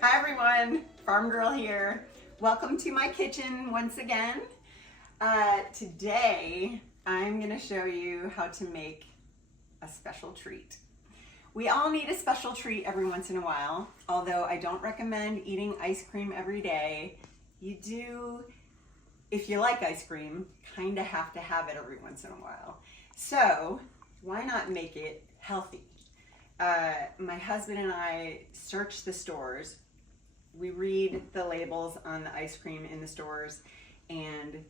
Hi everyone, Farm Girl here. Welcome to my kitchen once again. Today I'm going to show you how to make a special treat. We all need a special treat every once in a while, although I don't recommend eating ice cream every day. You do, if you like ice cream, kind of have to have it every once in a while. So why not make it healthy? My husband and I search the stores. We read the labels on the ice cream in the stores, and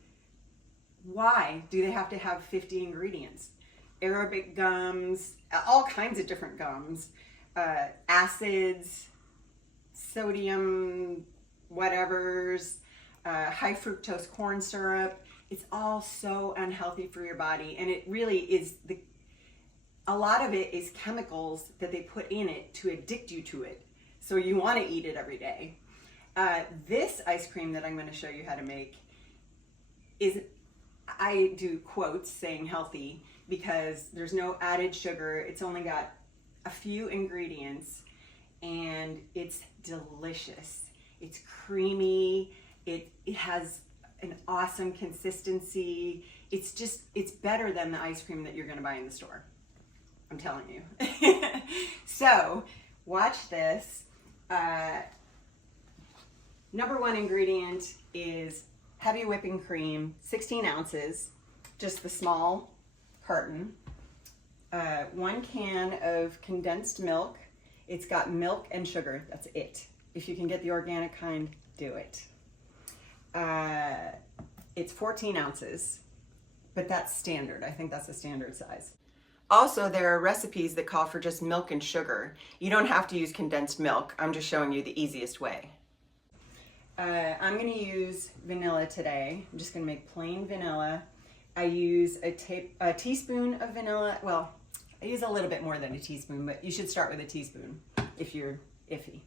why do they have to have 50 ingredients? Arabic gums, all kinds of different gums, acids, sodium, whatevers, high fructose corn syrup. It's all so unhealthy for your body, and it really is a lot of it is chemicals that they put in it to addict you to it. So you want to eat it every day. This ice cream that I'm going to show you how to make is, I do quotes saying healthy because there's no added sugar. It's only got a few ingredients and it's delicious. It's creamy. It has an awesome consistency. It's better than the ice cream that you're going to buy in the store. I'm telling you. So watch this. Number one ingredient is heavy whipping cream, 16 ounces, just the small carton. 1 can of condensed milk. It's got milk and sugar, that's it. If you can get the organic kind, do it. It's 14 ounces, but that's standard. I think that's the standard size. Also, there are recipes that call for just milk and sugar. You don't have to use condensed milk. I'm just showing you the easiest way. I'm going to use vanilla today. I'm just going to make plain vanilla. I use a teaspoon of vanilla. Well, I use a little bit more than a teaspoon, but you should start with a teaspoon if you're iffy.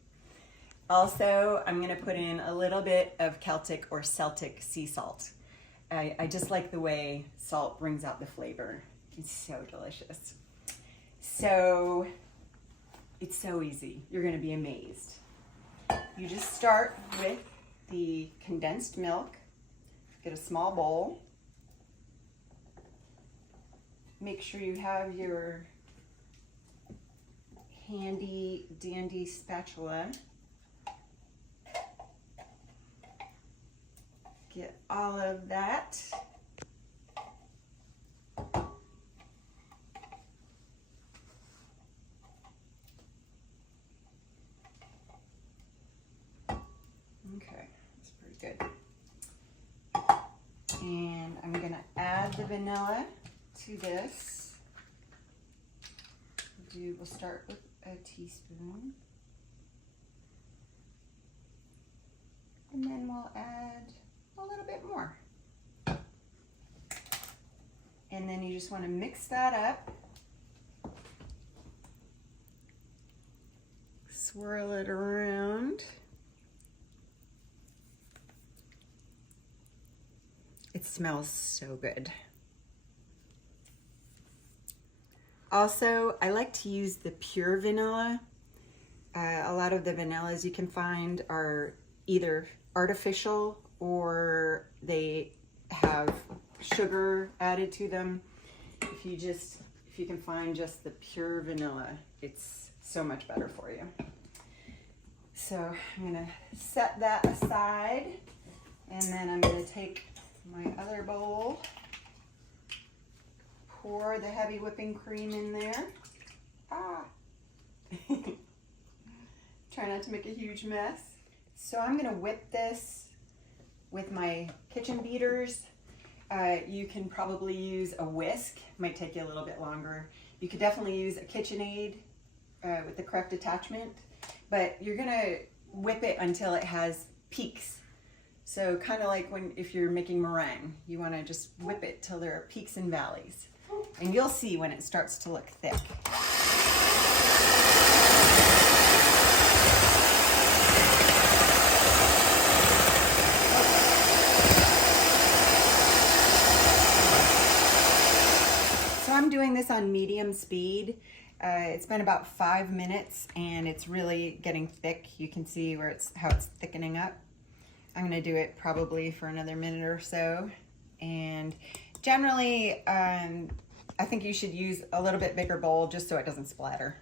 Also, I'm going to put in a little bit of Celtic or Celtic sea salt. I just like the way salt brings out the flavor. It's so delicious. So it's so easy. You're going to be amazed. You just start with the condensed milk. Get a small bowl. Make sure you have your handy dandy spatula. Get all of that. Okay, that's pretty good. And I'm gonna add the vanilla to this. We'll start with a teaspoon. And then we'll add a little bit more. And then you just want to mix that up. Swirl it around. It smells so good. Also, I like to use the pure vanilla. A lot of the vanillas you can find are either artificial or they have sugar added to them. If you can find just the pure vanilla, it's so much better for you. So I'm gonna set that aside, and then I'm gonna take my other bowl, pour the heavy whipping cream in there. Try not to make a huge mess. So I'm gonna whip this with my kitchen beaters. You can probably use a whisk, might take you a little bit longer. You could definitely use a KitchenAid with the correct attachment, but you're gonna whip it until it has peaks. So kind of like if you're making meringue, you wanna just whip it till there are peaks and valleys. And you'll see when it starts to look thick. So I'm doing this on medium speed. It's been about 5 minutes and it's really getting thick. You can see where how it's thickening up. I'm gonna do it probably for another minute or so. And generally, I think you should use a little bit bigger bowl just so it doesn't splatter.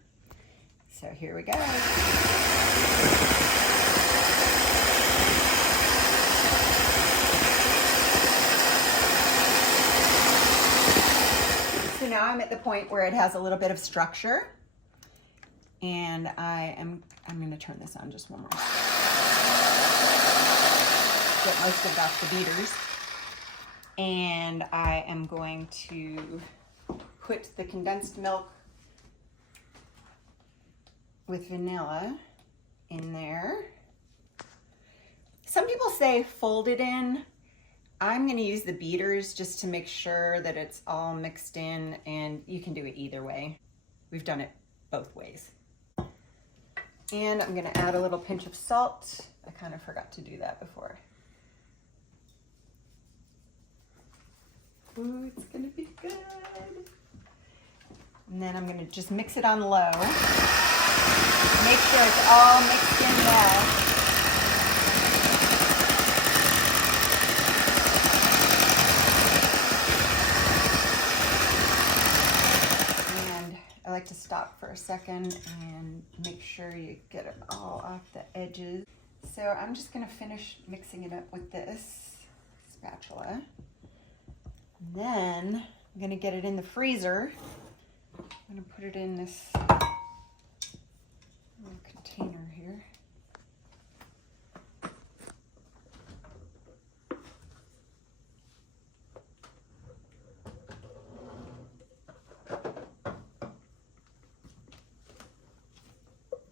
So here we go. So now I'm at the point where it has a little bit of structure, and I'm going to turn this on just one more. Get most of it off the beaters, and I am going to put the condensed milk with vanilla in there. Some people say fold it in. I'm gonna use the beaters just to make sure that it's all mixed in, and you can do it either way. We've done it both ways. And I'm gonna add a little pinch of salt. I kind of forgot to do that before. Ooh, it's gonna be good. And then I'm gonna just mix it on low. Make sure it's all mixed in well. And I like to stop for a second and make sure you get it all off the edges. So I'm just gonna finish mixing it up with this spatula. And then I'm gonna get it in the freezer. I'm gonna put it in this little container here.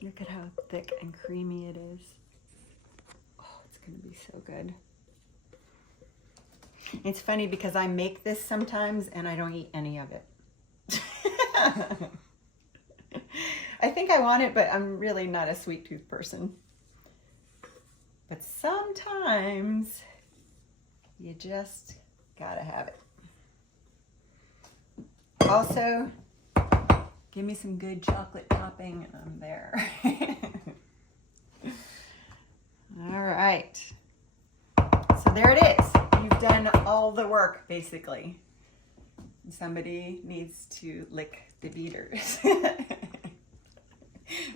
Look at how thick and creamy it is. Oh, it's gonna be so good. It's funny because I make this sometimes and I don't eat any of it. I think I want it, but I'm really not a sweet tooth person. But sometimes you just gotta have it. Also, give me some good chocolate topping and I'm there. All right. So there it is. You've done all the work, basically. Somebody needs to lick the beaters.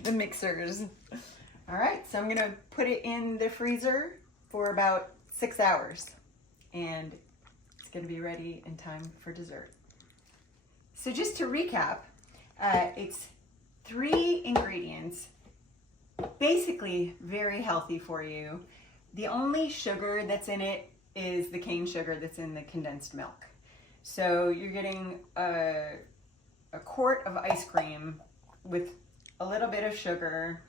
The mixers. All right, so I'm gonna put it in the freezer for about 6 hours, and it's gonna be ready in time for dessert. So just to recap, it's 3 ingredients, basically very healthy for you. The only sugar that's in it is the cane sugar that's in the condensed milk. So you're getting a quart of ice cream with a little bit of sugar.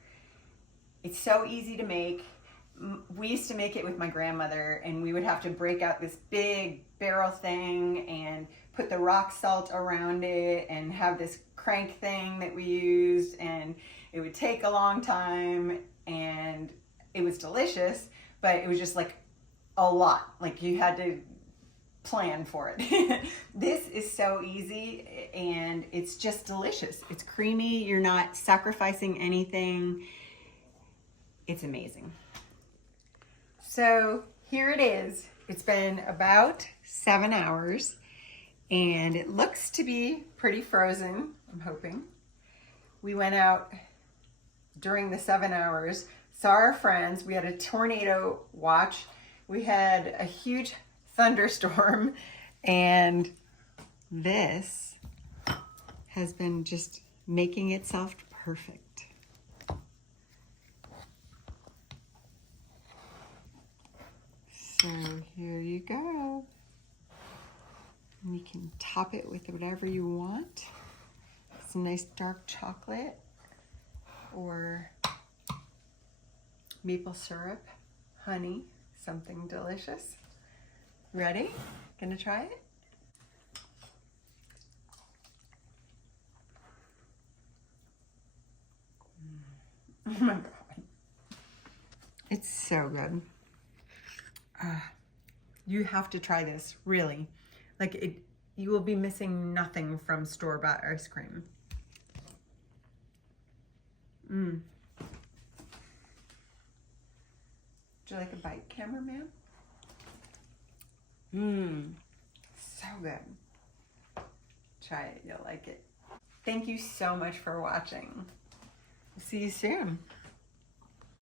It's so easy to make. We used to make it with my grandmother, and we would have to break out this big barrel thing and put the rock salt around it and have this crank thing that we used, and it would take a long time, and it was delicious, but it was just like a lot. Like you had to plan for it. This is so easy and it's just delicious. It's creamy. You're not sacrificing anything. It's amazing. So here it is. It's been about 7 hours and it looks to be pretty frozen, I'm hoping. We went out during the 7 hours, saw our friends. We had a tornado watch. We had a huge thunderstorm, and this has been just making itself perfect. So here you go. You can top it with whatever you want. Some nice dark chocolate or maple syrup, honey, something delicious. Ready? Gonna try it? Oh my God. It's so good. You have to try this, really. Like you will be missing nothing from store-bought ice cream. Mm. Would you like a bite, cameraman? Mmm. So good. Try it, you'll like it. Thank you so much for watching. See you soon.